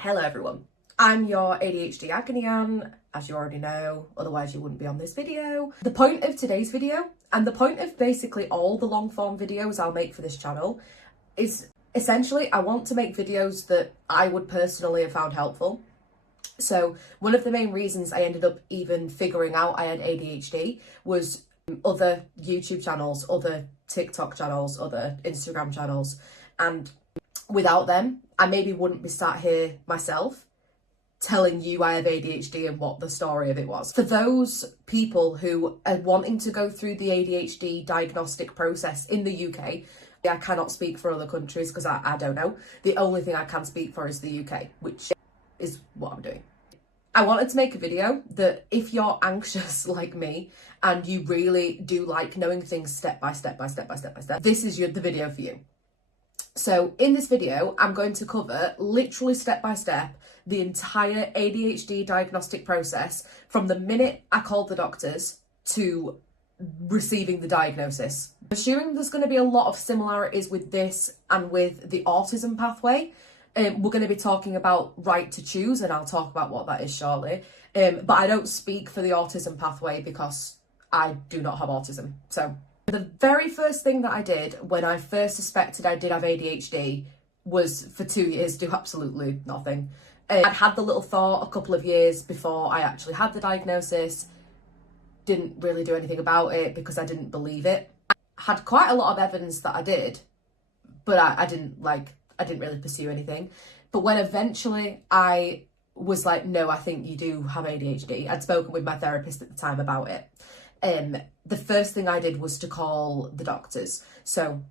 Hello everyone, I'm your ADHD agony aunt, as you already know, otherwise you wouldn't be on this video. The point of today's video, and the point of basically all the long form videos I'll make for this channel, is essentially I want to make videos that I would personally have found helpful. So one of the main reasons I ended up even figuring out I had ADHD was other YouTube channels, other TikTok channels, other Instagram channels, and without them, I maybe wouldn't be sat here myself telling you I have ADHD and what the story of it was. For those people who are wanting to go through the ADHD diagnostic process in the UK, I cannot speak for other countries because I don't know. The only thing I can speak for is the UK, which is what I'm doing. I wanted to make a video that if you're anxious like me and you really do like knowing things step by step, this is the video for you. So in this video, I'm going to cover literally step by step the entire ADHD diagnostic process from the minute I called the doctors to receiving the diagnosis. Assuming there's going to be a lot of similarities with this and with the autism pathway, we're going to be talking about right to choose, and I'll talk about what that is shortly. But I don't speak for the autism pathway because I do not have autism. So the very first thing that I did when I first suspected I did have ADHD was for 2 years do absolutely nothing. I'd had the little thought a couple of years before I actually had the diagnosis, didn't really do anything about it because I didn't believe it. I had quite a lot of evidence that I did, but I didn't really pursue anything. But when eventually I was like, no, I think you do have ADHD, I'd spoken with my therapist at the time about it. The first thing I did was to call the doctors. So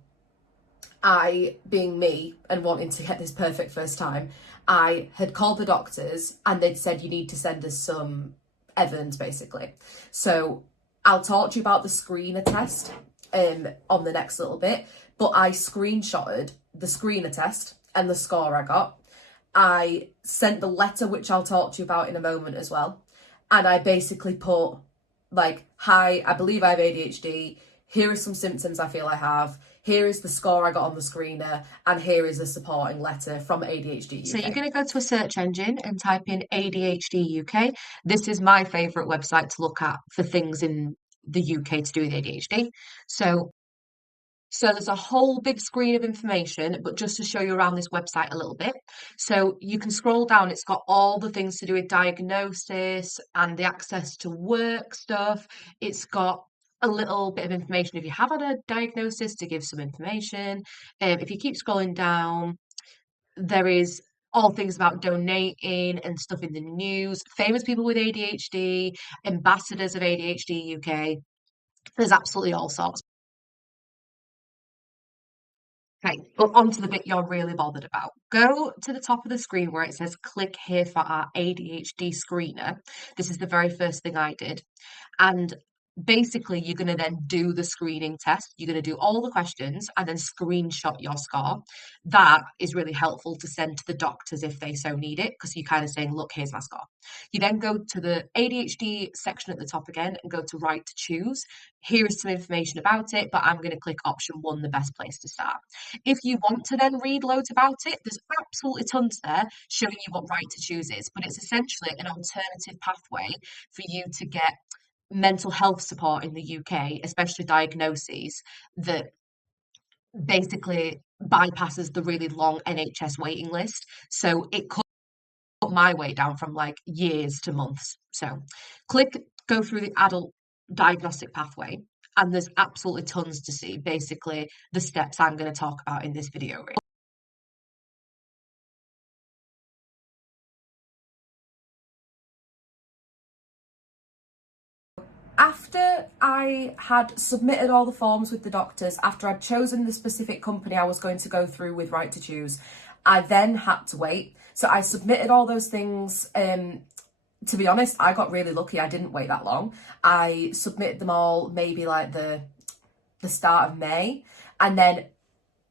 I, being me and wanting to get this perfect first time, I had called the doctors and they'd said, you need to send us some evidence basically. So I'll talk to you about the screener test on the next little bit, but I screenshotted the screener test and the score I got. I sent the letter, which I'll talk to you about in a moment as well. And I basically put like, hi, I believe I have ADHD. Here are some symptoms I feel I have. Here is the score I got on the screener. And here is a supporting letter from ADHD UK. So you're going to go to a search engine and type in ADHD UK. This is my favourite website to look at for things in the UK to do with ADHD. So there's a whole big screen of information, but just to show you around this website a little bit. So you can scroll down, it's got all the things to do with diagnosis and the access to work stuff. It's got a little bit of information if you have had a diagnosis to give some information. If you keep scrolling down, there is all things about donating and stuff in the news, famous people with ADHD, ambassadors of ADHD UK. There's absolutely all sorts. Okay, but on to the bit you're really bothered about. Go to the top of the screen where it says click here for our ADHD screener. This is the very first thing I did. And basically, you're going to then do the screening test. You're going to do all the questions and then screenshot your score. That is really helpful to send to the doctors if they so need it, because you're kind of saying, look, here's my score. You then go to the ADHD section at the top again and go to right to choose. Here is some information about it, but I'm going to click option 1, the best place to start. If you want to then read loads about it, there's absolutely tons there showing you what right to choose is, but it's essentially an alternative pathway for you to get mental health support in the UK, especially diagnoses, that basically bypasses the really long NHS waiting list. So it cut my way down from like years to months. So go through the adult diagnostic pathway, and there's absolutely tons to see. Basically, the steps I'm going to talk about in this video. After I had submitted all the forms with the doctors, after I'd chosen the specific company I was going to go through with right to choose, I then had to wait. So I submitted all those things. To be honest, I got really lucky. I didn't wait that long. I submitted them all maybe like the start of May. And then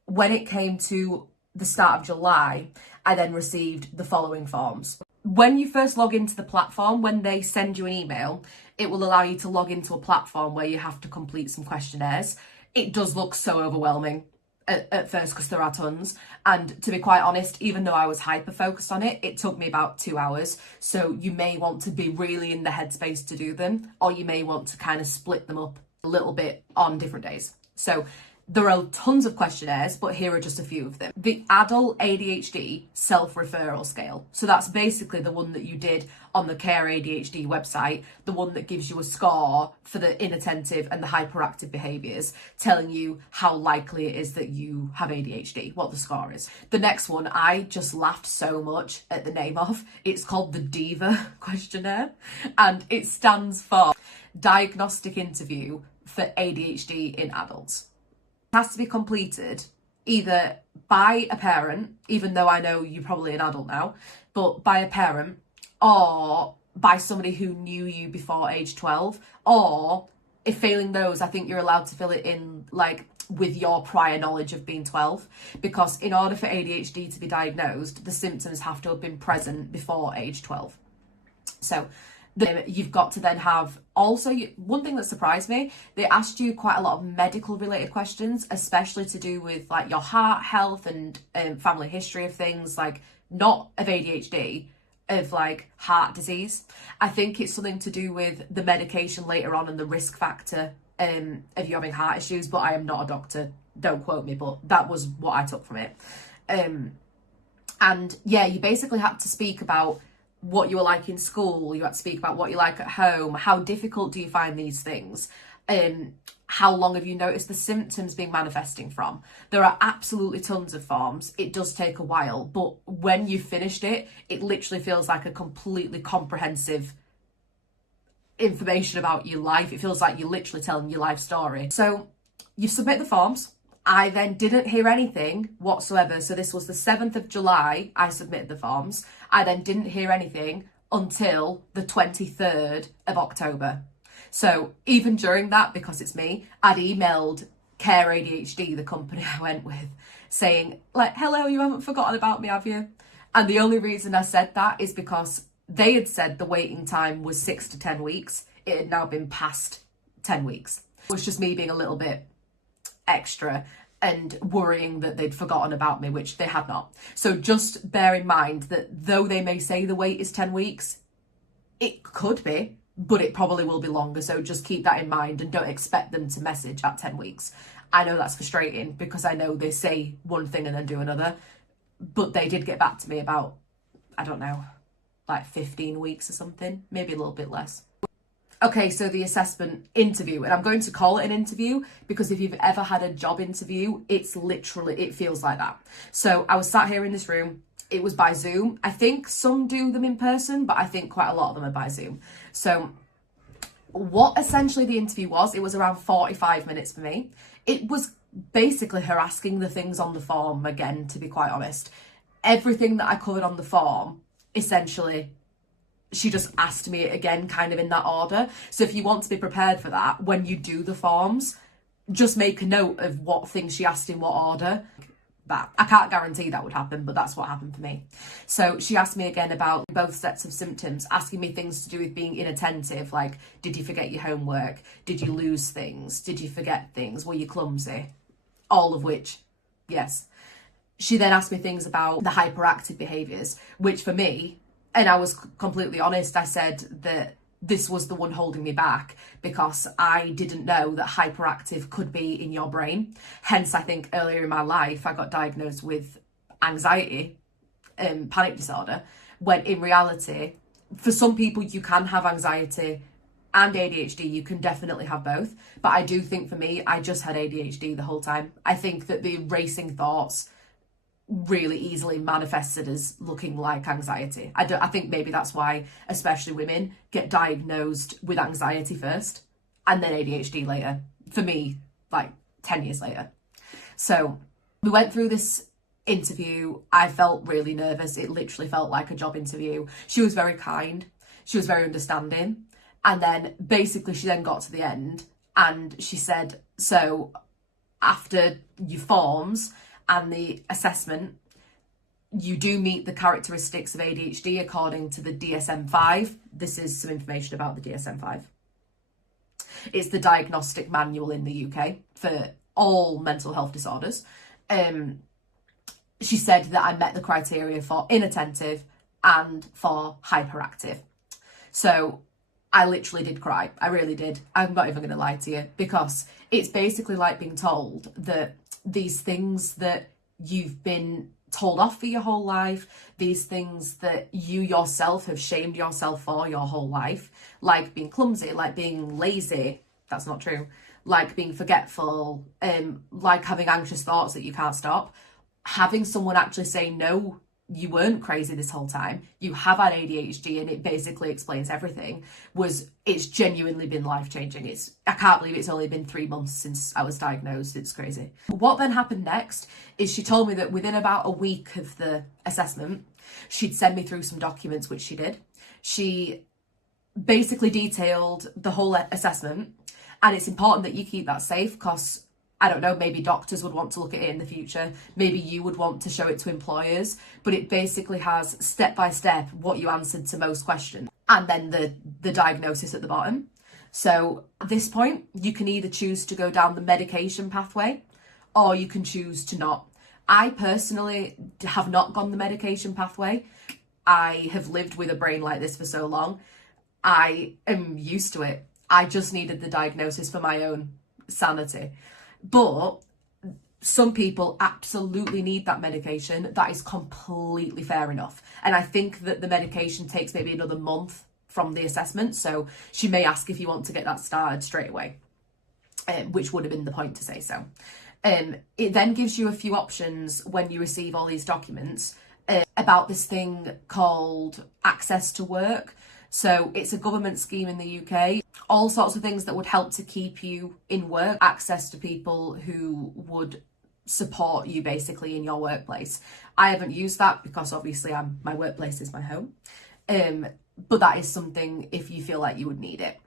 when it came to the start of July, I then received the following forms. When you first log into the platform, when they send you an email, it will allow you to log into a platform where you have to complete some questionnaires. It does look so overwhelming. at first, because there are tons. And to be quite honest, even though I was hyper focused on it, it took me about 2 hours. So you may want to be really in the headspace to do them, or you may want to kind of split them up a little bit on different days. So there are tons of questionnaires, but here are just a few of them. The adult ADHD self-referral scale. So that's basically the one that you did on the Care ADHD website, the one that gives you a score for the inattentive and the hyperactive behaviours, telling you how likely it is that you have ADHD, what the score is. The next one, I just laughed so much at the name of. It's called the DIVA questionnaire, and it stands for Diagnostic Interview for ADHD in Adults. Has to be completed either by a parent, even though I know you're probably an adult now, but by a parent, or by somebody who knew you before age 12, or if failing those, I think you're allowed to fill it in like with your prior knowledge of being 12, because in order for ADHD to be diagnosed, the symptoms have to have been present before age 12. So you've got to then have also, one thing that surprised me, they asked you quite a lot of medical related questions, especially to do with like your heart health and family history of things, like not of ADHD, of like heart disease. I think it's something to do with the medication later on and the risk factor of you having heart issues, but I am not a doctor, don't quote me, but that was what I took from it. And yeah, you basically had to speak about what you were like in school, you had to speak about what you like at home, how difficult do you find these things, how long have you noticed the symptoms being manifesting from. There are absolutely tons of forms. It does take a while, but when you've finished it, it literally feels like a completely comprehensive information about your life. It feels like you're literally telling your life story. So you submit the forms. I then didn't hear anything whatsoever. So this was the 7th of July, I submitted the forms. I then didn't hear anything until the 23rd of October. So even during that, because it's me, I'd emailed Care ADHD, the company I went with, saying like, hello, you haven't forgotten about me, have you? And the only reason I said that is because they had said the waiting time was 6 to 10 weeks. It had now been past 10 weeks. It was just me being a little bit extra and worrying that they'd forgotten about me, which they had not. So just bear in mind that though they may say the wait is 10 weeks, it could be, but it probably will be longer. So just keep that in mind and don't expect them to message at 10 weeks. I know that's frustrating because I know they say one thing and then do another, but they did get back to me about, I don't know, like 15 weeks or something, maybe a little bit less. Okay, so the assessment interview, and I'm going to call it an interview because if you've ever had a job interview, it's literally, it feels like that. So I was sat here in this room. It was by Zoom. I think some do them in person, but I think quite a lot of them are by Zoom. So what essentially the interview was, it was around 45 minutes for me. It was basically her asking the things on the form again, to be quite honest. Everything that I covered on the form, essentially, she just asked me it again, kind of in that order. So if you want to be prepared for that, when you do the forms, just make a note of what things she asked in what order. That I can't guarantee that would happen, but that's what happened for me. So she asked me again about both sets of symptoms, asking me things to do with being inattentive, like, did you forget your homework? Did you lose things? Did you forget things? Were you clumsy? All of which, yes. She then asked me things about the hyperactive behaviours, which for me, and I was completely honest, I said that this was the one holding me back because I didn't know that hyperactive could be in your brain. Hence, I think earlier in my life, I got diagnosed with anxiety and panic disorder, when in reality, for some people, you can have anxiety and ADHD. You can definitely have both. But I do think for me, I just had ADHD the whole time. I think that the racing thoughts really easily manifested as looking like anxiety. I think maybe that's why especially women get diagnosed with anxiety first and then ADHD later. For me, like 10 years later. So we went through this interview. I felt really nervous. It literally felt like a job interview. She was very kind. She was very understanding. And then basically she then got to the end and she said, so after your forms and the assessment, you do meet the characteristics of ADHD according to the DSM-5. This is some information about the DSM-5. It's the diagnostic manual in the UK for all mental health disorders. she said that I met the criteria for inattentive and for hyperactive. So I literally did cry. I really did. I'm not even going to lie to you, because it's basically like being told that these things that you've been told off for your whole life, these things that you yourself have shamed yourself for your whole life, like being clumsy, like being lazy, that's not true, like being forgetful, like having anxious thoughts that you can't stop, having someone actually say, no, you weren't crazy this whole time, you have had ADHD and it basically explains everything, it's genuinely been life-changing. I can't believe it's only been 3 months since I was diagnosed. It's crazy. What then happened next is she told me that within about a week of the assessment, she'd send me through some documents, which she did. She basically detailed the whole assessment, and it's important that you keep that safe, because I don't know, maybe doctors would want to look at it in the future. Maybe you would want to show it to employers, but it basically has step by step what you answered to most questions, and then the diagnosis at the bottom. So at this point, you can either choose to go down the medication pathway, or you can choose to not. I personally have not gone the medication pathway. I have lived with a brain like this for so long. I am used to it. I just needed the diagnosis for my own sanity. But some people absolutely need that medication. That is completely fair enough. And I think that the medication takes maybe another month from the assessment. So she may ask if you want to get that started straight away, which would have been the point to say so. It then gives you a few options when you receive all these documents about this thing called access to work. So it's a government scheme in the UK, all sorts of things that would help to keep you in work, access to people who would support you basically in your workplace. I haven't used that because obviously my workplace is my home, but that is something if you feel like you would need it.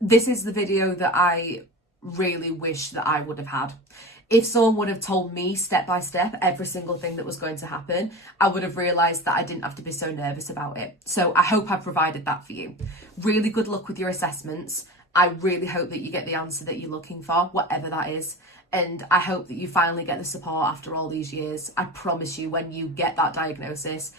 This is the video that I really wish that I would have had. If someone would have told me step by step every single thing that was going to happen, I would have realised that I didn't have to be so nervous about it. So I hope I've provided that for you. Really good luck with your assessments. I really hope that you get the answer that you're looking for, whatever that is. And I hope that you finally get the support after all these years. I promise you, when you get that diagnosis,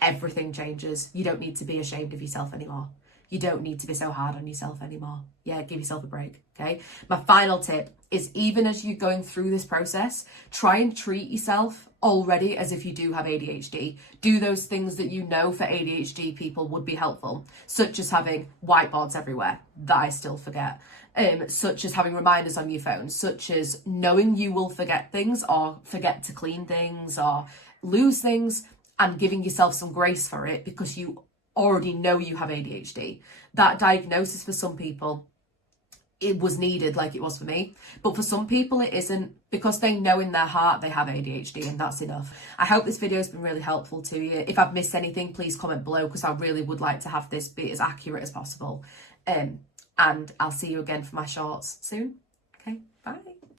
everything changes. You don't need to be ashamed of yourself anymore. You don't need to be so hard on yourself anymore. Yeah, give yourself a break, okay? My final tip is, even as you're going through this process, try and treat yourself already as if you do have ADHD. Do those things that you know for ADHD people would be helpful, such as having whiteboards everywhere that I still forget, such as having reminders on your phone, such as knowing you will forget things or forget to clean things or lose things, and giving yourself some grace for it because you already know you have ADHD. That diagnosis for some people, it was needed like it was for me, but for some people it isn't, because they know in their heart they have ADHD, and that's enough. I hope this video has been really helpful to you. If I've missed anything, please comment below, because I really would like to have this be as accurate as possible. And I'll see you again for my shorts soon.